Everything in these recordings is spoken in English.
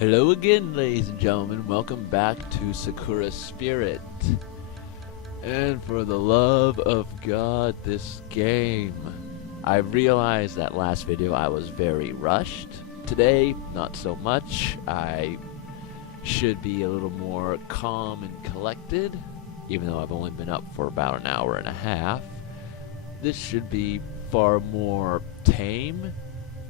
Hello again, ladies and gentlemen. Welcome back to Sakura Spirit. And for the love of God, this game. I realized that last video I was very rushed. Today, not so much. I should be a little more calm and collected, even though I've only been up for about an hour and a half. This should be far more tame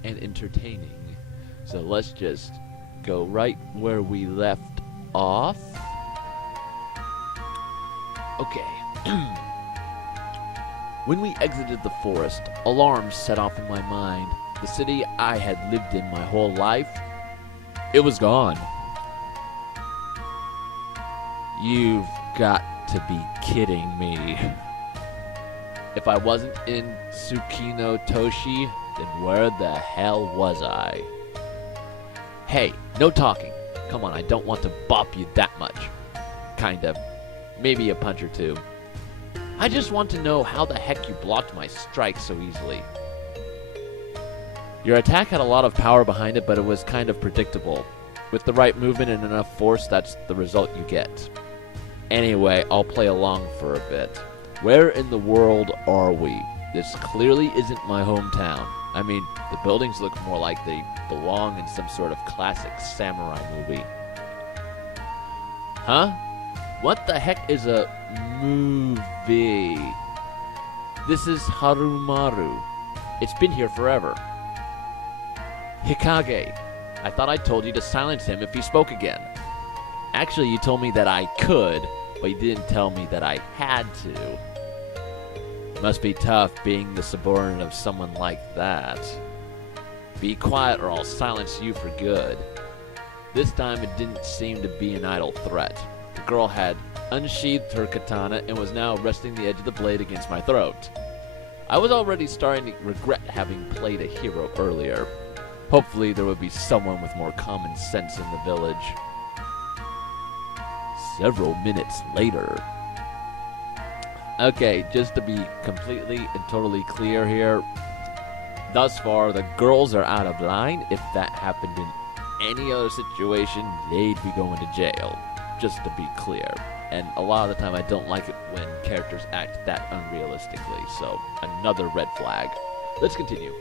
and entertaining. So let's just go right where we left off. Okay. When we exited the forest, alarms set off in my mind. The city I had lived in my whole life, it was gone. You've got to be kidding me. If I wasn't in Tsukino Toshi, then where the hell was I? Hey, no talking. Come on, I don't want to bop you that much. Kinda. Maybe a punch or two. I just want to know how the heck you blocked my strike so easily. Your attack had a lot of power behind it, but it was kind of predictable. With the right movement and enough force, that's the result you get. Anyway, I'll play along for a bit. Where in the world are we? This clearly isn't my hometown. I mean, the buildings look more like they belong in some sort of classic samurai movie. Huh? What the heck is a movie? This is Harumaru. It's been here forever. Hikage. I thought I told you to silence him if he spoke again. Actually, you told me that I could, but you didn't tell me that I had to. Must be tough being the subordinate of someone like that. Be quiet or I'll silence you for good. This time it didn't seem to be an idle threat. The girl had unsheathed her katana and was now resting the edge of the blade against my throat. I was already starting to regret having played a hero earlier. Hopefully there would be someone with more common sense in the village. Several minutes later. Okay, just to be completely and totally clear here, thus far the girls are out of line. If that happened in any other situation, they'd be going to jail, just to be clear. And a lot of the time I don't like it when characters act that unrealistically, so another red flag. Let's continue.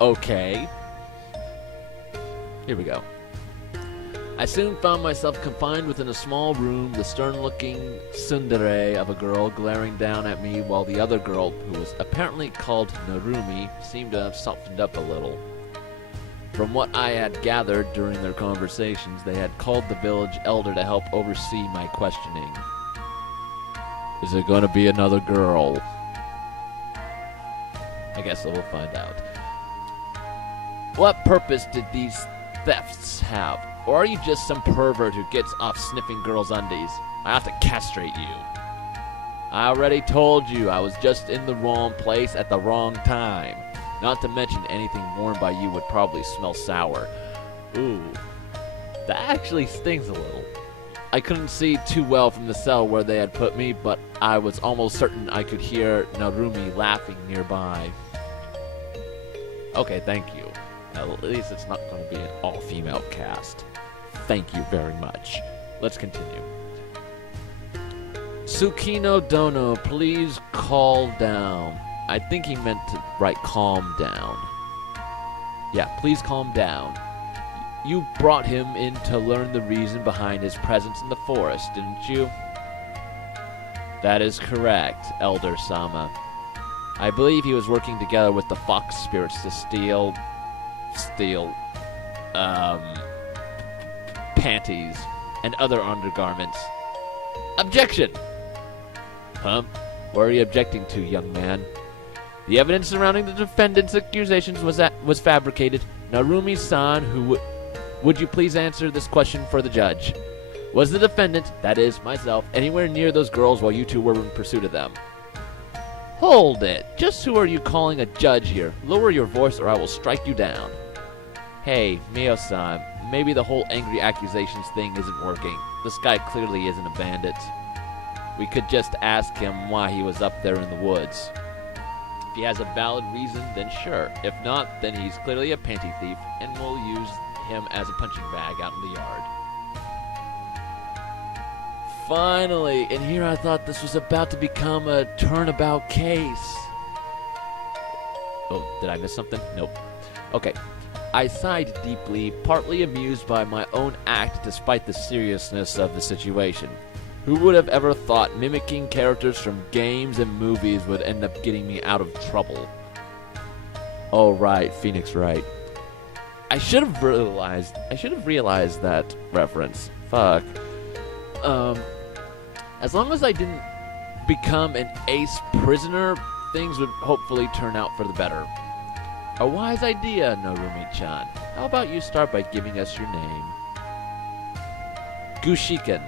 Okay. Here we go. I soon found myself confined within a small room, the stern-looking tsundere of a girl glaring down at me while the other girl, who was apparently called Narumi, seemed to have softened up a little. From what I had gathered during their conversations, they had called the village elder to help oversee my questioning. Is it going to be another girl? I guess we'll find out. What purpose did these thefts have? Or are you just some pervert who gets off sniffing girls' undies? I have to castrate you. I already told you I was just in the wrong place at the wrong time. Not to mention anything worn by you would probably smell sour. Ooh, that actually stings a little. I couldn't see too well from the cell where they had put me, but I was almost certain I could hear Narumi laughing nearby. Okay, thank you. At least it's not going to be an all-female cast. Thank you very much. Let's continue. Tsukino Dono, please call down. I think he meant to write calm down. Yeah, please calm down. You brought him in to learn the reason behind his presence in the forest, didn't you? That is correct, Elder Sama. I believe he was working together with the fox spirits to steal panties and other undergarments. Objection! Huh? What are you objecting to, young man? The evidence surrounding the defendant's accusations was fabricated. Narumi-san, would you please answer this question for the judge? Was the defendant, that is, myself, anywhere near those girls while you two were in pursuit of them? Hold it! Just who are you calling a judge here? Lower your voice or I will strike you down. Hey, Mio-san, maybe the whole angry accusations thing isn't working. This guy clearly isn't a bandit. We could just ask him why he was up there in the woods. If he has a valid reason, then sure. If not, then he's clearly a panty thief, and we'll use him as a punching bag out in the yard. Finally, and here I thought this was about to become a turnabout case. Oh, did I miss something? Nope. Okay. I sighed deeply, partly amused by my own act despite the seriousness of the situation. Who would have ever thought mimicking characters from games and movies would end up getting me out of trouble? Oh, right, Phoenix Wright. I should have realized that reference. Fuck. As long as I didn't become an ace prisoner, things would hopefully turn out for the better. A wise idea, Narumi-chan. How about you start by giving us your name? Gushiken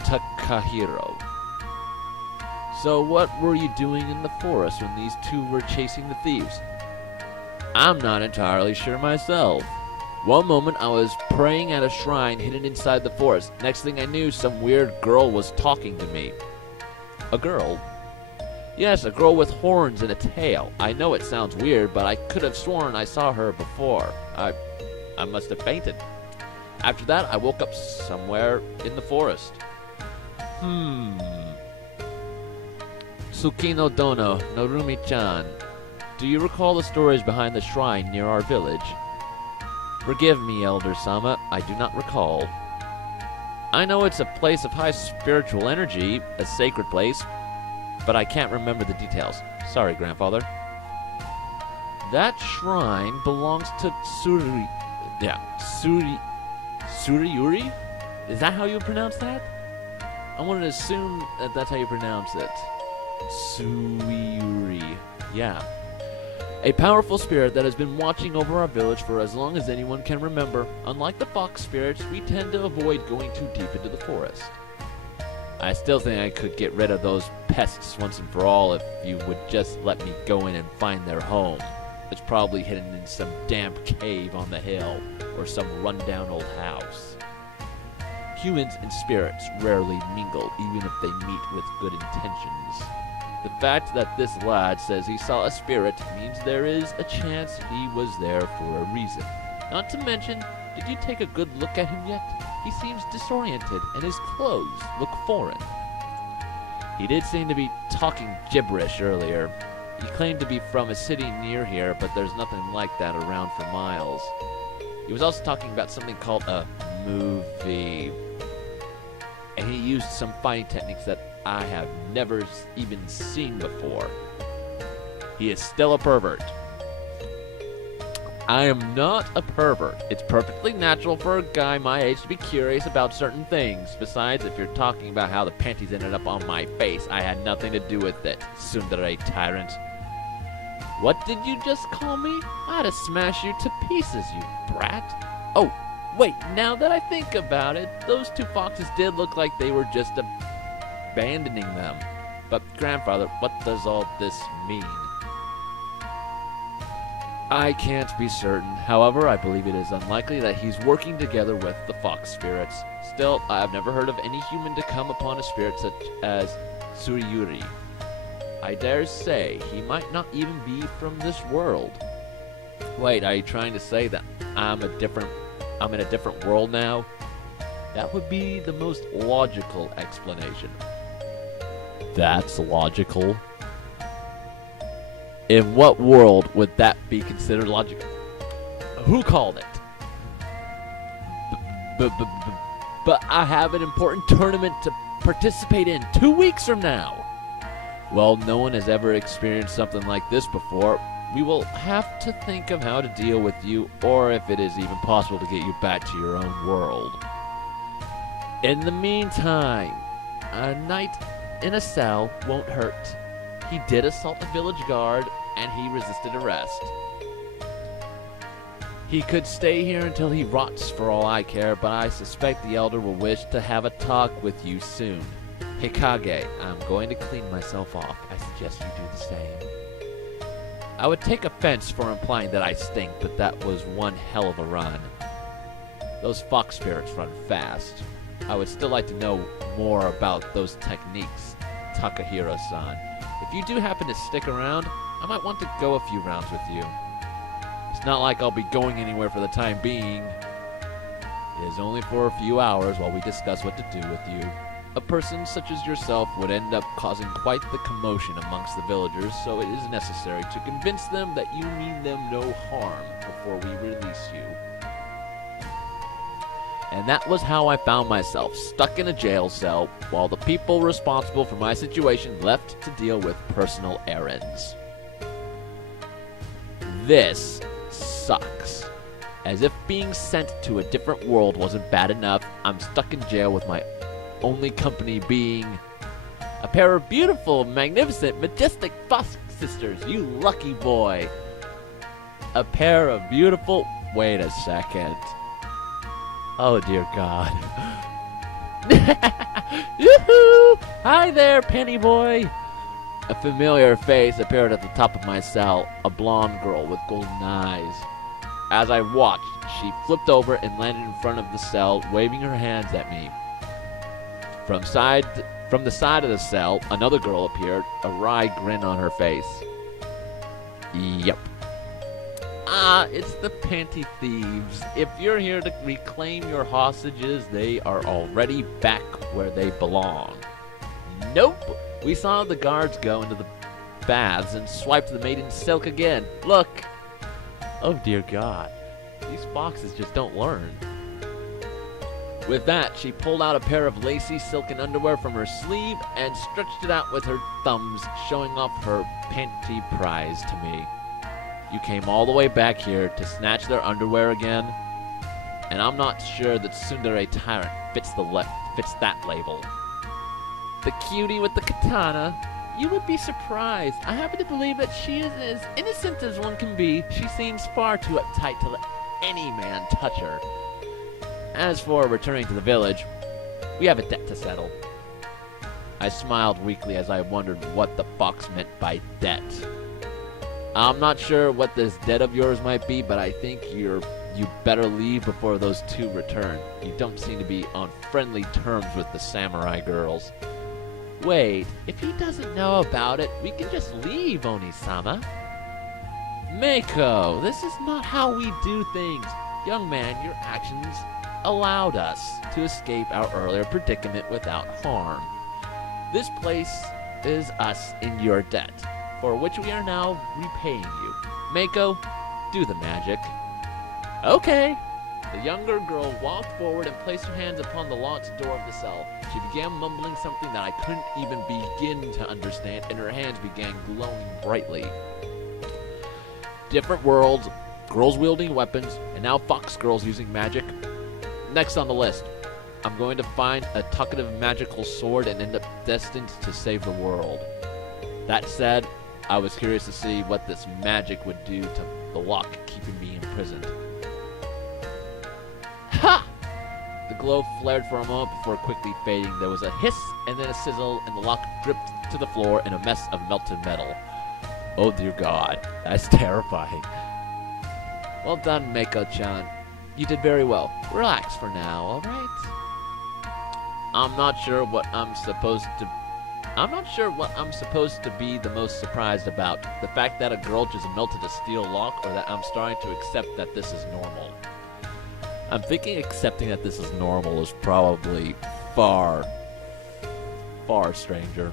Takahiro. So what were you doing in the forest when these two were chasing the thieves? I'm not entirely sure myself. One moment I was praying at a shrine hidden inside the forest. Next thing I knew, some weird girl was talking to me. A girl? Yes, a girl with horns and a tail. I know it sounds weird, but I could have sworn I saw her before. I must have fainted. After that, I woke up somewhere in the forest. Tsukino Dono, Narumi-chan. Do you recall the stories behind the shrine near our village? Forgive me, Elder Sama, I do not recall. I know it's a place of high spiritual energy, a sacred place, but I can't remember the details. Sorry, Grandfather. That shrine belongs to Suriyuri? Is that how you pronounce that? I want to assume that that's how you pronounce it. Suriyuri. Yeah. A powerful spirit that has been watching over our village for as long as anyone can remember. Unlike the fox spirits, we tend to avoid going too deep into the forest. I still think I could get rid of those pests once and for all if you would just let me go in and find their home. It's probably hidden in some damp cave on the hill, or some rundown old house. Humans and spirits rarely mingle, even if they meet with good intentions. The fact that this lad says he saw a spirit means there is a chance he was there for a reason. Not to mention, did you take a good look at him yet? He seems disoriented, and his clothes look foreign. He did seem to be talking gibberish earlier. He claimed to be from a city near here, but there's nothing like that around for miles. He was also talking about something called a movie. And he used some fighting techniques that I have never even seen before. He is still a pervert. I am not a pervert. It's perfectly natural for a guy my age to be curious about certain things. Besides, if you're talking about how the panties ended up on my face, I had nothing to do with it, tsundere tyrant. What did you just call me? I'd have smashed you to pieces, you brat. Oh, wait, now that I think about it, those two foxes did look like they were just abandoning them. But, Grandfather, what does all this mean? I can't be certain. However, I believe it is unlikely that he's working together with the fox spirits. Still, I have never heard of any human to come upon a spirit such as Suriyuri. I dare say he might not even be from this world. Wait, are you trying to say that I'm in a different world now? That would be the most logical explanation. That's logical? In what world would that be considered logical? Who called it? But I have an important tournament to participate in 2 weeks from now. Well, no one has ever experienced something like this before. We will have to think of how to deal with you, or if it is even possible to get you back to your own world. In the meantime, a night in a cell won't hurt. He did assault a village guard, and he resisted arrest. He could stay here until he rots for all I care, but I suspect the Elder will wish to have a talk with you soon. Hikage, I'm going to clean myself off. I suggest you do the same. I would take offense for implying that I stink, but that was one hell of a run. Those fox spirits run fast. I would still like to know more about those techniques, Takahiro-san. If you do happen to stick around, I might want to go a few rounds with you. It's not like I'll be going anywhere for the time being. It is only for a few hours while we discuss what to do with you. A person such as yourself would end up causing quite the commotion amongst the villagers, so it is necessary to convince them that you mean them no harm before we release you. And that was how I found myself stuck in a jail cell while the people responsible for my situation left to deal with personal errands. This sucks. As if being sent to a different world wasn't bad enough, I'm stuck in jail with my only company being a pair of beautiful, magnificent, majestic foster sisters, you lucky boy. A pair of beautiful... Wait a second. Oh, dear God. Yoo-hoo! Hi there, Penny boy. A familiar face appeared at the top of my cell, a blonde girl with golden eyes. As I watched, she flipped over and landed in front of the cell, waving her hands at me. From the side of the cell, another girl appeared, a wry grin on her face. Yep. It's the panty thieves. If you're here to reclaim your hostages, they are already back where they belong. Nope. We saw the guards go into the baths and swiped the maiden's silk again. Look. Oh, dear God. These foxes just don't learn. With that, she pulled out a pair of lacy silken underwear from her sleeve and stretched it out with her thumbs, showing off her panty prize to me. You came all the way back here to snatch their underwear again? And I'm not sure that Tsundere Tyrant fits that label. The cutie with the katana? You would be surprised. I happen to believe that she is as innocent as one can be. She seems far too uptight to let any man touch her. As for returning to the village, we have a debt to settle. I smiled weakly as I wondered what the fox meant by debt. I'm not sure what this debt of yours might be, but I think you better leave before those two return. You don't seem to be on friendly terms with the samurai girls. Wait, if he doesn't know about it, we can just leave, Oni-sama. Meiko, this is not how we do things. Young man, your actions allowed us to escape our earlier predicament without harm. This place is us in your debt, for which we are now repaying you. Meiko, do the magic. Okay. The younger girl walked forward and placed her hands upon the locked door of the cell. She began mumbling something that I couldn't even begin to understand, and her hands began glowing brightly. Different worlds, girls wielding weapons, and now fox girls using magic. Next on the list, I'm going to find a talkative magical sword and end up destined to save the world. That said, I was curious to see what this magic would do to the lock keeping me imprisoned. Ha! The glow flared for a moment before quickly fading. There was a hiss and then a sizzle, and the lock dripped to the floor in a mess of melted metal. Oh dear God, that's terrifying. Well done, Meiko-chan. You did very well. Relax for now, alright? I'm not sure what I'm supposed to be the most surprised about. The fact that a girl just melted a steel lock, or that I'm starting to accept that this is normal. I'm thinking accepting that this is normal is probably far, far stranger.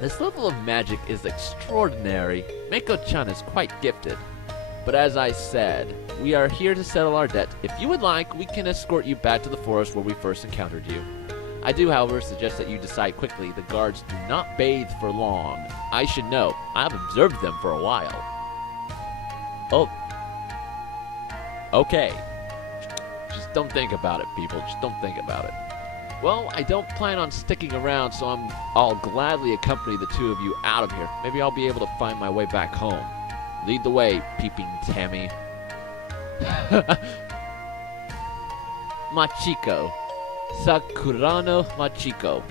This level of magic is extraordinary. Meiko-chan is quite gifted. But as I said, we are here to settle our debt. If you would like, we can escort you back to the forest where we first encountered you. I do, however, suggest that you decide quickly. The guards do not bathe for long. I should know. I have observed them for a while. Oh. Okay. Just don't think about it, people. Just don't think about it. Well, I don't plan on sticking around, so I'll gladly accompany the two of you out of here. Maybe I'll be able to find my way back home. Lead the way, peeping Tammy. Machiko. Sakurano Machiko,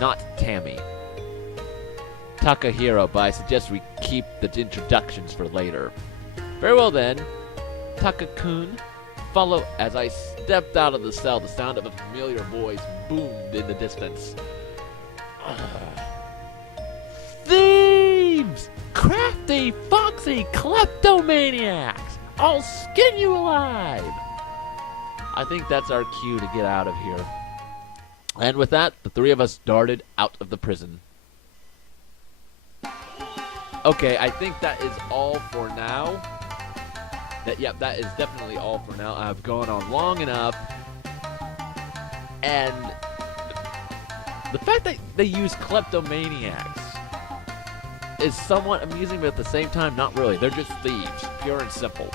not Tammy. Takahiro, but I suggest we keep the introductions for later. Very well then. Taka-kun, follow. As I stepped out of the cell, the sound of a familiar voice boomed in the distance. crafty, foxy kleptomaniacs! I'll skin you alive! I think that's our cue to get out of here. And with that, the three of us darted out of the prison. Okay, I think that is all for now. That is definitely all for now. I've gone on long enough. And the fact that they use kleptomaniacs is somewhat amusing, but at the same time, not really. They're just thieves, pure and simple.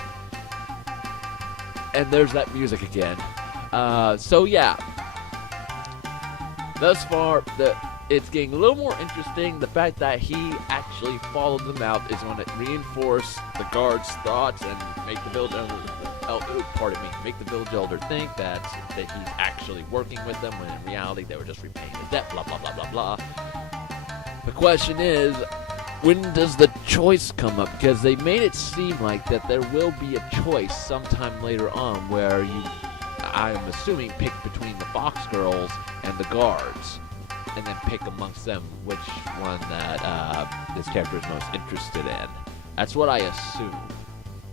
And there's that music again. So yeah. Thus far, it's getting a little more interesting. The fact that he actually followed them out is going to reinforce the guard's thoughts and make the village make the village elder think that he's actually working with them, when in reality they were just repaying his debt, blah, blah, blah, blah, blah. The question is, when does the choice come up? Because they made it seem like that there will be a choice sometime later on where you, I'm assuming, pick between the Fox Girls and the guards, and then pick amongst them which one that this character is most interested in. That's what I assume,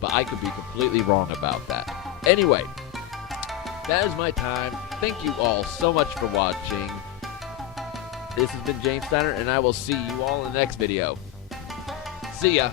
but I could be completely wrong about that. Anyway, that is my time. Thank you all so much for watching. This has been James Steiner, and I will see you all in the next video. See ya!